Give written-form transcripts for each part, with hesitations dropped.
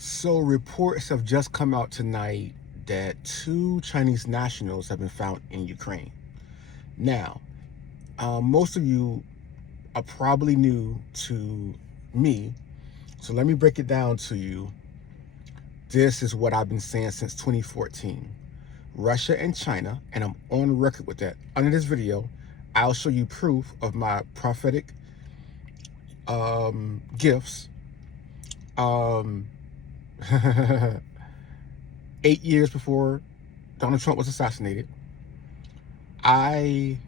So reports have just come out tonight that two Chinese nationals have been found in Ukraine. Now, most of you are probably new to me, so let me break it down to you. This is what I've been saying since 2014. Russia and China, and I'm on record with that. Under this video, I'll show you proof of my prophetic gifts. 8 years before Donald Trump was assassinated, I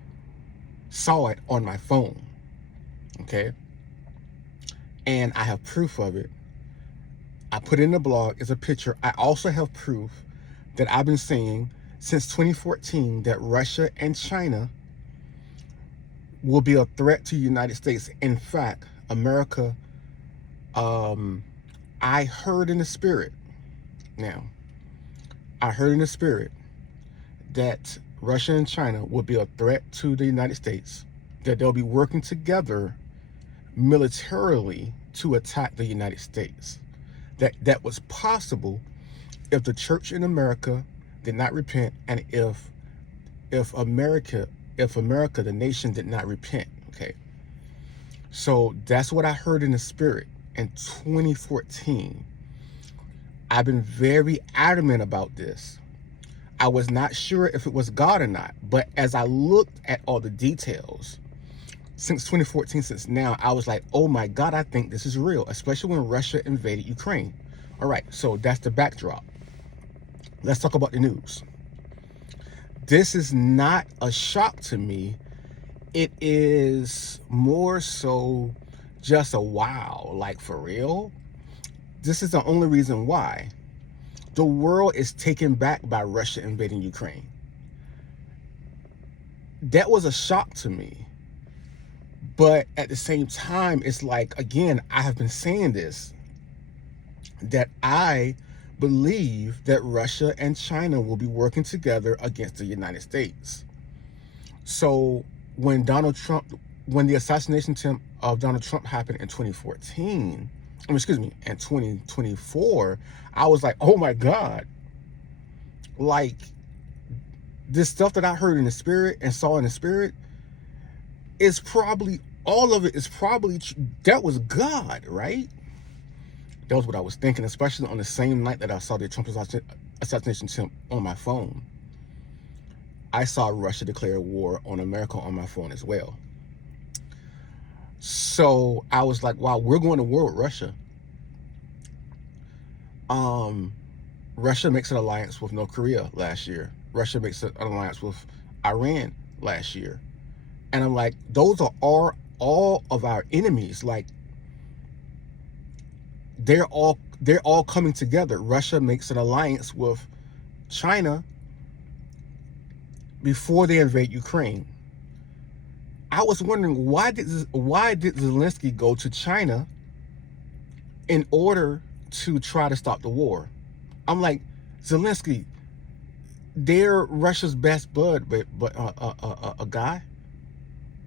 saw it on my phone, okay? And I have proof of it. I put it in the blog. It's a picture. I also have proof that I've been saying since 2014 that Russia and China will be a threat to the United States. In fact, America, I heard in the spirit. Now, I heard in the spirit that Russia and China will be a threat to the United States, that they'll be working together militarily to attack the United States. That was possible if the church in America did not repent, and if America, the nation, did not repent. Okay. So that's what I heard in the spirit in 2014. I've been very adamant about this. I was not sure if it was God or not, but as I looked at all the details, since 2014, since now, I was like, oh my God, I think this is real, especially when Russia invaded Ukraine. All right, so that's the backdrop. Let's talk about the news. This is not a shock to me. It is more so just a wow, like for real. This is the only reason why. The world is taken back by Russia invading Ukraine. That was a shock to me. But at the same time, it's like, again, I have been saying this, that I believe that Russia and China will be working together against the United States. So when the assassination attempt of Donald Trump happened in 2014, in 2024, I was like, oh my God, like this stuff that I heard in the spirit and saw in the spirit is probably, all of it is probably, that was God, right? That was what I was thinking, especially on the same night that I saw the Trump assassination attempt on my phone. I saw Russia declare war on America on my phone as well. So I was like, wow, we're going to war with Russia. Russia makes an alliance with North Korea last year. Russia makes an alliance with Iran last year. And I'm like, those are all of our enemies. Like, they're all coming together. Russia makes an alliance with China before they invade Ukraine. I was wondering, why did Zelensky go to China in order to try to stop the war? I'm like, Zelensky, they're Russia's best bud, but a guy,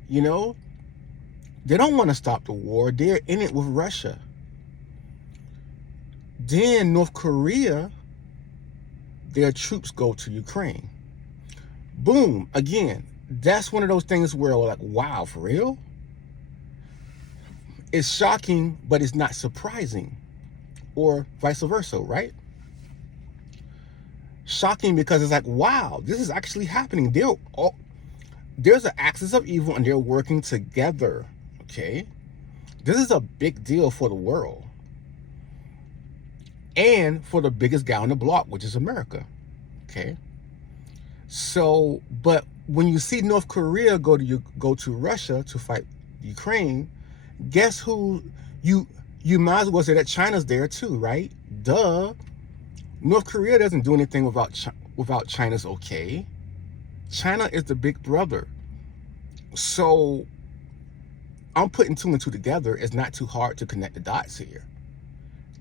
you know, they don't want to stop the war. They're in it with Russia. Then North Korea, their troops go to Ukraine. Boom, again, that's one of those things where we're like, wow, for real? It's shocking, but it's not surprising, or vice versa, right? Shocking because it's like, wow, this is actually happening. There's an axis of evil and they're working together, okay? This is a big deal for the world and for the biggest guy on the block, which is America, okay? So, but when you see North Korea go to Russia to fight Ukraine, guess who you might as well say that China's there too, right? Duh. North Korea doesn't do anything without China's okay. China is the big brother. So I'm putting two and two together. It's not too hard to connect the dots here.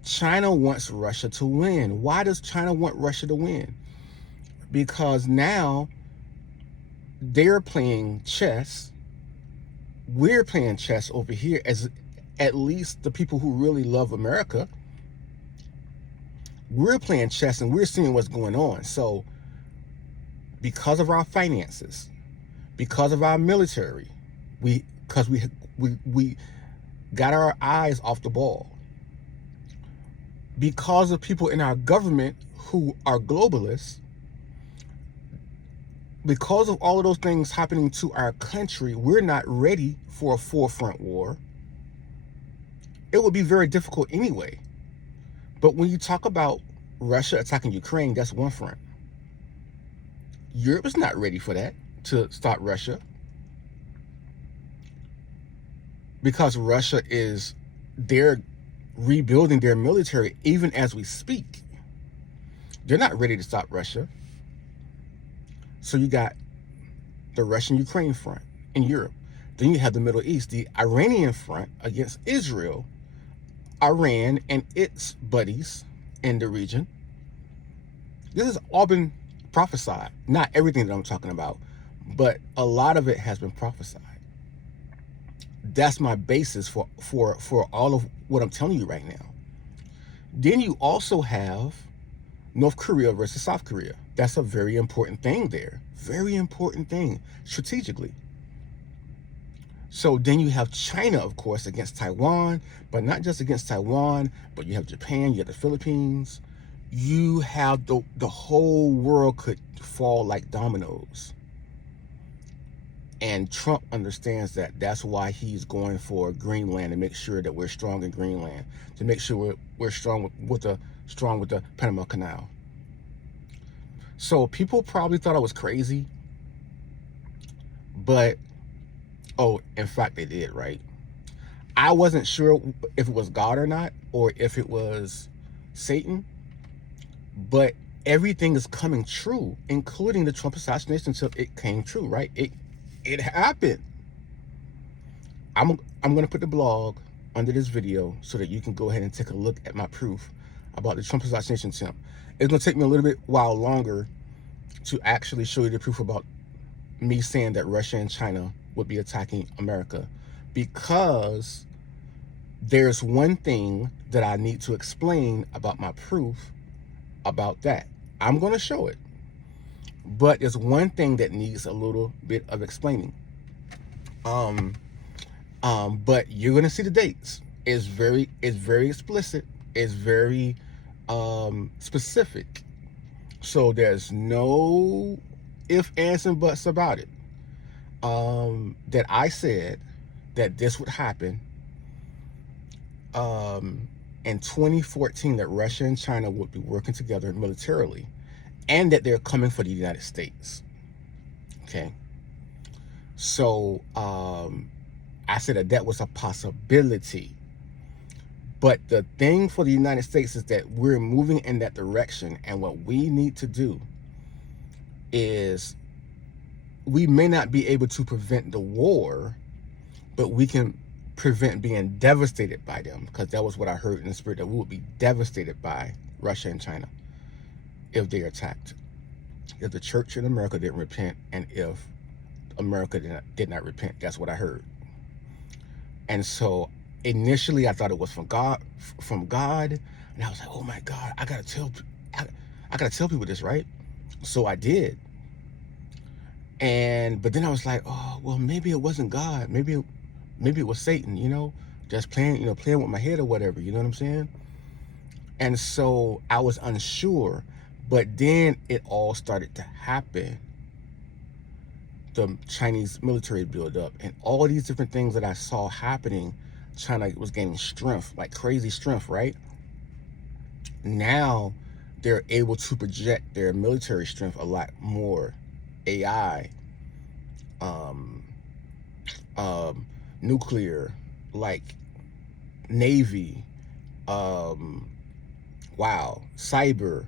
China wants Russia to win. Why does China want Russia to win? Because now they're playing chess. We're playing chess over here, as at least the people who really love America. We're playing chess and we're seeing what's going on. So because of our finances, because of our military, because we got our eyes off the ball, because of people in our government who are globalists, because of all of those things happening to our country, we're not ready for a forefront war. It would be very difficult anyway. But when you talk about Russia attacking Ukraine, that's one front. Europe is not ready for that, to stop Russia, because Russia they're rebuilding their military even as we speak. They're not ready to stop Russia. So you got the Russian-Ukraine front in Europe. Then you have the Middle East, the Iranian front against Israel, Iran and its buddies in the region. This has all been prophesied. Not everything that I'm talking about, but a lot of it has been prophesied. That's my basis for all of what I'm telling you right now. Then you also have North Korea versus South Korea. That's a very important thing there. Very important thing strategically. So then you have China, of course, against Taiwan, but not just against Taiwan, but you have Japan, you have the Philippines. You have the whole world could fall like dominoes. And Trump understands that. That's why he's going for Greenland, to make sure that we're strong in Greenland, to make sure we're strong with the Panama Canal. So people probably thought I was crazy, but in fact they did, right? I wasn't sure if it was God or not, or if it was Satan, but everything is coming true, including the Trump assassination, until it came true, right? It happened. I'm going to put the blog under this video so that you can go ahead and take a look at my proof about the Trump assassination attempt. It's going to take me a little bit while longer to actually show you the proof about me saying that Russia and China would be attacking America, because there's one thing that I need to explain about my proof about that. I'm going to show it, but there's one thing that needs a little bit of explaining. But you're going to see the dates. It's very explicit. It's very specific. So there's no ifs, ands, and buts about it. That I said that this would happen in 2014, that Russia and China would be working together militarily, and that they're coming for the United States. Okay. So I said that was a possibility. But the thing for the United States is that we're moving in that direction, and what we need to do is, we may not be able to prevent the war, but we can prevent being devastated by them, because that was what I heard in the spirit, that we would be devastated by Russia and China if they attacked, if the church in America didn't repent, and if America did not repent. That's what I heard. And so initially I thought it was from God, and I was like, oh my God, I gotta tell people this, right? So I did. But then I was like, oh well, maybe it wasn't God, maybe it was Satan, just playing with my head or whatever, you know what I'm saying? And so I was unsure, but then it all started to happen. The Chinese military buildup and all these different things that I saw happening. China was gaining strength, like crazy strength, right? Now they're able to project their military strength a lot more. AI, nuclear, like Navy, wow, cyber,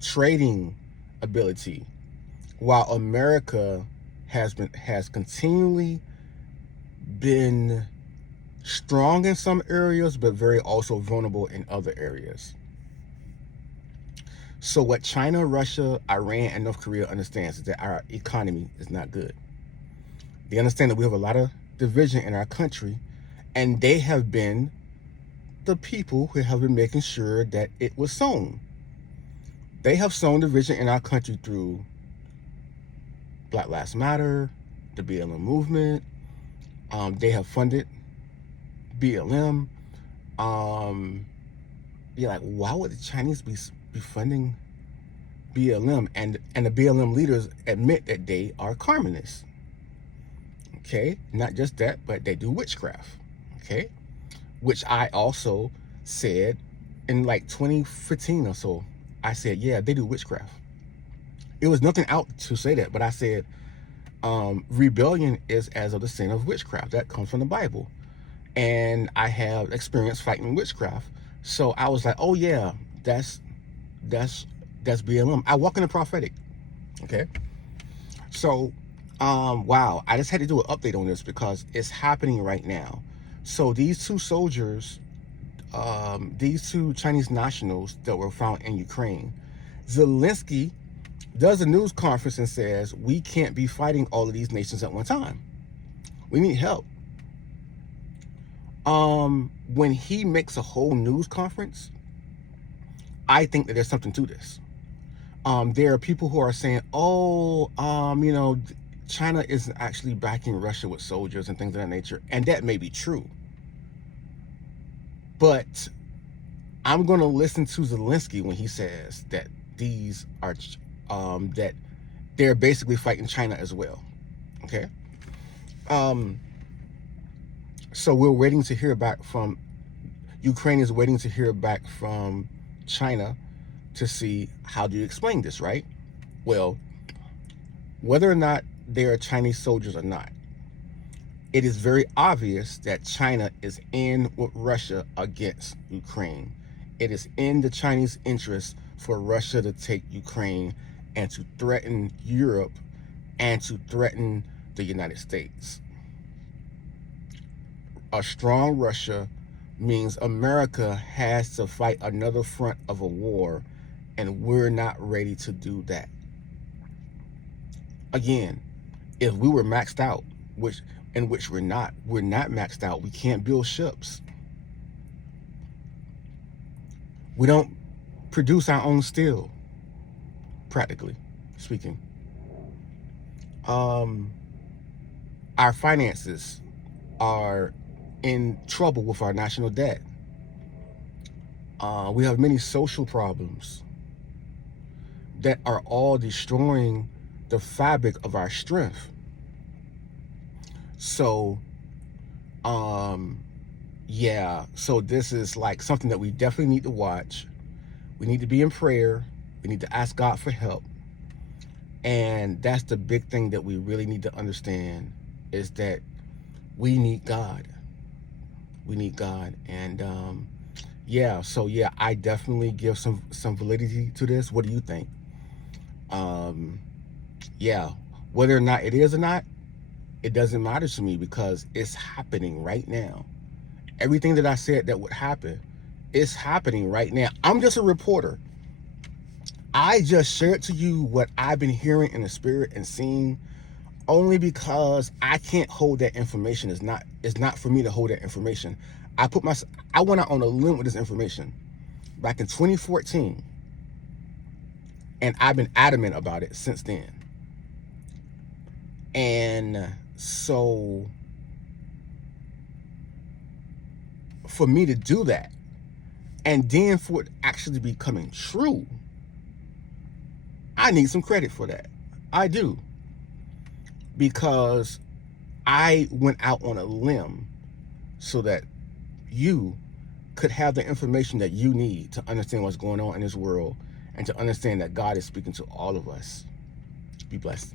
trading ability, while America has continually been strong in some areas, but very also vulnerable in other areas. So what China, Russia, Iran, and North Korea understands is that our economy is not good. They understand that we have a lot of division in our country, and they have been the people who have been making sure that it was sown. They have sown division in our country through Black Lives Matter, the BLM movement. They have funded BLM. You're like, why would the Chinese be funding BLM? And the BLM leaders admit that they are communists. Okay, not just that, but they do witchcraft. Okay, which I also said in like 2015 or so. I said, yeah, they do witchcraft. It was nothing out to say that, but I said, rebellion is as of the sin of witchcraft. That comes from the Bible. And I have experience fighting witchcraft. So I was like, oh yeah, that's BLM. I walk in the prophetic. Okay. So, wow, I just had to do an update on this because it's happening right now. So these two soldiers, these two Chinese nationals that were found in Ukraine, Zelensky does a news conference and says, we can't be fighting all of these nations at one time. We need help. When he makes a whole news conference, I think that there's something to this. There are people who are saying, oh, you know, China isn't actually backing Russia with soldiers and things of that nature. And that may be true. But I'm going to listen to Zelensky when he says that these are, that they're basically fighting China as well. Okay. So we're waiting to hear back from, Ukraine is waiting to hear back from China to see how do you explain this, right? Well, whether or not they are Chinese soldiers or not, it is very obvious that China is in with Russia against Ukraine. It is in the Chinese interest for Russia to take Ukraine and to threaten Europe and to threaten the United States. A strong Russia means America has to fight another front of a war, and we're not ready to do that. Again, if we were maxed out, which we're not maxed out. We can't build ships. We don't produce our own steel, practically speaking. Our finances are in trouble with our national debt. We have many social problems that are all destroying the fabric of our strength. So, yeah, so this is like something that we definitely need to watch. We need to be in prayer. We need to ask God for help. And that's the big thing that we really need to understand, is that we need God. We need God. And yeah, so yeah, I definitely give some validity to this. What do you think? Yeah, whether or not it is or not, it doesn't matter to me, because it's happening right now. Everything that I said that would happen is happening right now. I'm just a reporter. I just shared to you what I've been hearing in the spirit and seeing, only because I can't hold that information. It's not for me to hold that information. I went out on a limb with this information back in 2014, and I've been adamant about it since then. And so for me to do that, and then for it actually becoming true, I need some credit for that. I do. Because I went out on a limb so that you could have the information that you need to understand what's going on in this world, and to understand that God is speaking to all of us. Be blessed.